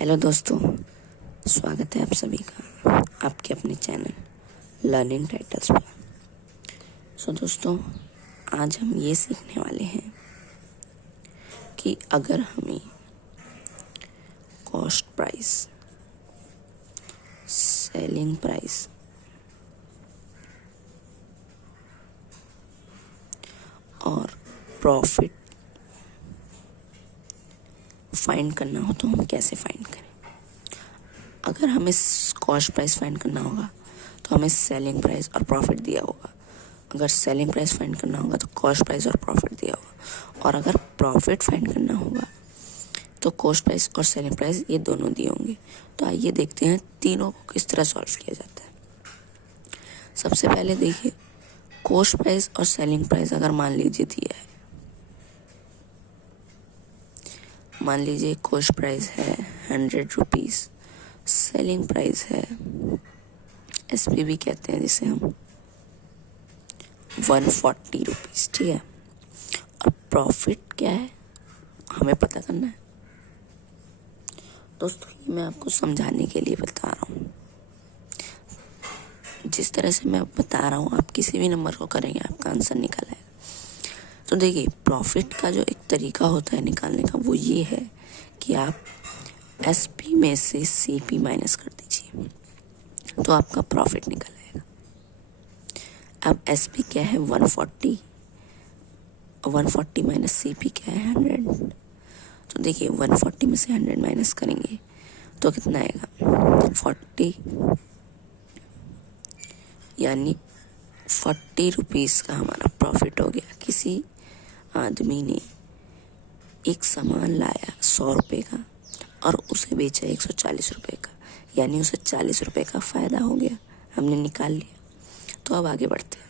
Hello दोस्तों, स्वागत है आप सभी का आपके अपने चैनल लर्निंग टाइटल्स पर। दोस्तों, आज हम ये सीखने वाले हैं कि अगर हमें कॉस्ट प्राइस, सेलिंग प्राइस और प्रॉफिट फाइंड करना हो तो हम कैसे फाइंड करें। अगर हमें कॉस्ट प्राइस फाइंड करना होगा तो हमें सेलिंग प्राइस और प्रॉफिट दिया होगा। अगर सेलिंग प्राइस फाइंड करना होगा तो कॉस्ट प्राइस और प्रॉफिट दिया होगा। और अगर प्रॉफिट फाइंड करना होगा तो कॉस्ट प्राइस और सेलिंग प्राइस ये दोनों दिए होंगे। तो आइए देखते हैं तीनों को किस तरह सॉल्व किया जाता है। सबसे पहले देखिए, कॉस्ट प्राइस और सेलिंग प्राइस अगर मान लीजिए दिया है, मान लीजिए कॉस्ट प्राइस है 100 रुपीज़, सेलिंग प्राइस है SPV कहते हैं जिसे हम 140 रुपीज़, ठीक है। और प्रॉफिट क्या है हमें पता करना है। दोस्तों, ये मैं आपको समझाने के लिए बता रहा हूँ। जिस तरह से मैं बता रहा हूँ आप किसी भी नंबर को करेंगे आपका आंसर निकल आएगा। तो देखिए, प्रॉफिट का जो एक तरीका होता है निकालने का वो ये है कि आप SP में से CP माइनस कर दीजिए तो आपका प्रॉफिट निकल आएगा। अब SP क्या है 140, 140 माइनस CP क्या है 100। तो देखिए 140 में से 100 माइनस करेंगे तो कितना आएगा 40, यानी 40 रुपीज़ का हमारा प्रॉफिट हो गया। किसी आदमी ने एक सामान लाया 100 रुपये का और उसे बेचा 140 रुपये का, यानी उसे 40 रुपये का फ़ायदा हो गया, हमने निकाल लिया। तो अब आगे बढ़ते हैं।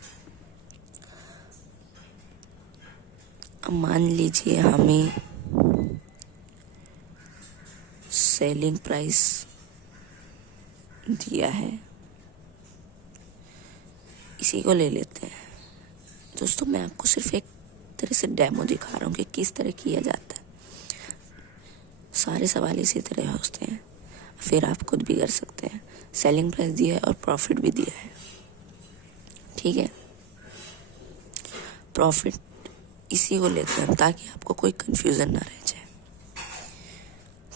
अब मान लीजिए हमें सेलिंग प्राइस दिया है, इसी को ले लेते हैं। दोस्तों, मैं आपको सिर्फ एक तरह से डेमो दिखा रहा हूँ कि किस तरह किया जाता है। सारे सवाल इसी तरह होते हैं, फिर आप खुद भी कर सकते हैं। सेलिंग प्राइस दिया है और प्रॉफिट भी दिया है, ठीक है। प्रॉफिट इसी को लेते हैं ताकि आपको कोई कंफ्यूजन ना रह जाए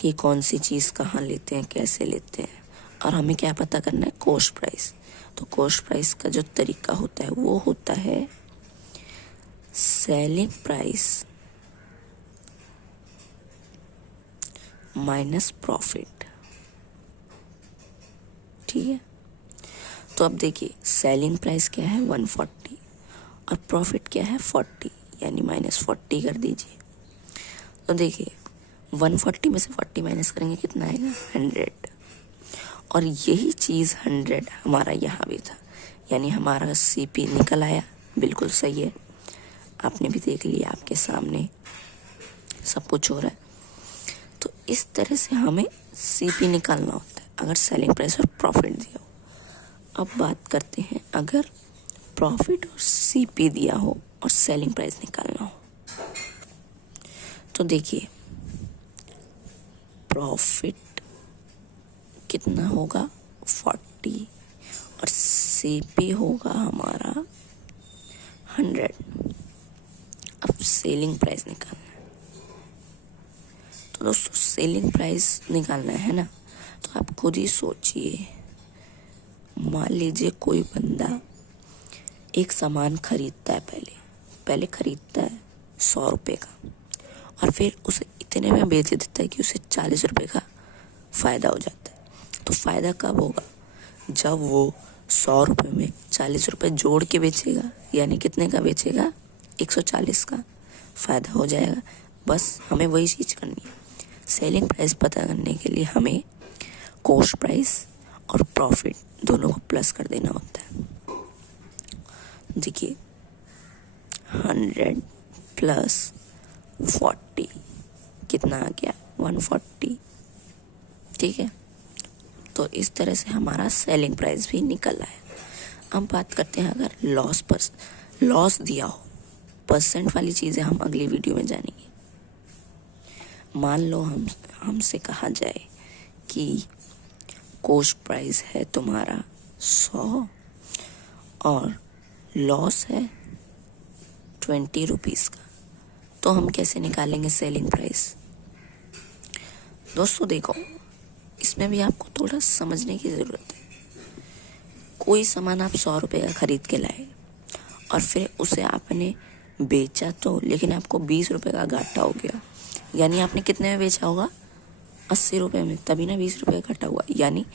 कि कौन सी चीज़ कहाँ लेते हैं, कैसे लेते हैं। और हमें क्या पता करना है, कॉस्ट प्राइस। तो कॉस्ट प्राइस का जो तरीका होता है वो होता है सेलिंग प्राइस माइनस प्रॉफिट, ठीक है। तो अब देखिए, सेलिंग प्राइस क्या है 140 और प्रॉफिट क्या है 40, यानी -40 कर दीजिए। तो देखिए 140 में से 40 माइनस करेंगे कितना आएगा 100। और यही चीज़ 100 हमारा यहाँ भी था, यानी हमारा CP निकल आया। बिल्कुल सही है, आपने भी देख लिया, आपके सामने सब कुछ हो रहा है। तो इस तरह से हमें CP निकालना होता है अगर सेलिंग प्राइस और प्रॉफिट दिया हो। अब बात करते हैं अगर प्रॉफिट और CP दिया हो और सेलिंग प्राइस निकालना हो। तो देखिए, प्रॉफिट कितना होगा 40 और CP होगा हमारा 100। अब सेलिंग प्राइस निकालना है। तो दोस्तों, सेलिंग प्राइस निकालना है ना, तो आप खुद ही सोचिए। मान लीजिए कोई बंदा एक सामान खरीदता है, पहले खरीदता है 100 रुपये का और फिर उसे इतने में बेच देता है कि उसे 40 रुपये का फ़ायदा हो जाता है। तो फ़ायदा कब होगा, जब वो 100 रुपये में 40 रुपये जोड़ के बेचेगा, यानी कितने का बेचेगा 140 का फ़ायदा हो जाएगा। बस हमें वही चीज़ करनी है। सेलिंग प्राइस पता करने के लिए हमें कॉस्ट प्राइस और प्रॉफिट दोनों को प्लस कर देना होता है। देखिए 100 प्लस 40 कितना आ गया 140, ठीक है। तो इस तरह से हमारा सेलिंग प्राइस भी निकल आया। अब बात करते हैं अगर लॉस दिया हो, परसेंट वाली चीज़ें हम अगली वीडियो में जानेंगे। मान लो हमसे कहा जाए कि कॉस्ट प्राइस है तुम्हारा 100 और लॉस है 20 रुपीज़ का, तो हम कैसे निकालेंगे सेलिंग प्राइस? दोस्तों देखो, इसमें भी आपको थोड़ा समझने की ज़रूरत है। कोई सामान आप 100 रुपये का खरीद के लाए और फिर उसे आपने बेचा तो, लेकिन आपको 20 रुपये का घाटा हो गया। यानी आपने कितने में बेचा होगा? 80 रुपये में, तभी ना 20 रुपये का घाटा हुआ। यानी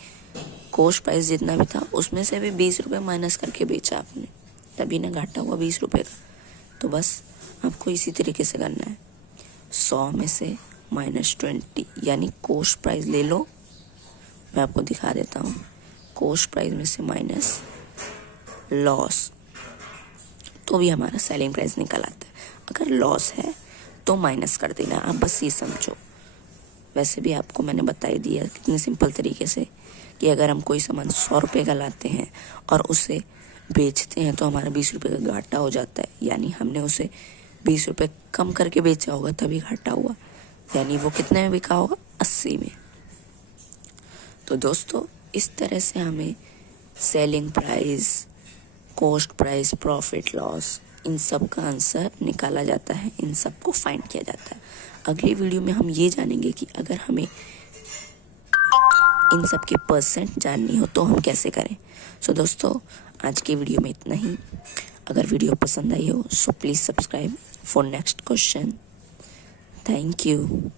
कॉस्ट प्राइस जितना भी था उसमें से भी 20 रुपये माइनस करके बेचा आपने, तभी ना घाटा हुआ 20 रुपये का। तो बस आपको इसी तरीके से करना है। 100 में से -20 यानी कॉस्ट प्राइस ले लो। मैं आपको दिखा देता हूँ। कॉस्ट प्राइस में से माइनस लॉस, तो भी हमारा सेलिंग प्राइस निकल आता है। अगर लॉस है तो माइनस कर देना, आप बस ये समझो। वैसे भी आपको मैंने बता ही दिया कितने सिंपल तरीके से कि अगर हम कोई सामान 100 रुपये का लाते हैं और उसे बेचते हैं तो हमारा 20 रुपये का घाटा हो जाता है। यानी हमने उसे 20 रुपये कम करके बेचा होगा, तभी घाटा हुआ। यानी वो कितने में बिका होगा? 80 में। तो दोस्तों, इस तरह से हमें selling price, cost price, profit loss, इन सब का आंसर निकाला जाता है, इन सब को फाइंड किया जाता है। अगली वीडियो में हम ये जानेंगे कि अगर हमें इन सब के परसेंट जाननी हो तो हम कैसे करें। सो दोस्तों, आज की वीडियो में इतना ही। अगर वीडियो पसंद आई हो so please subscribe for next question. Thank you.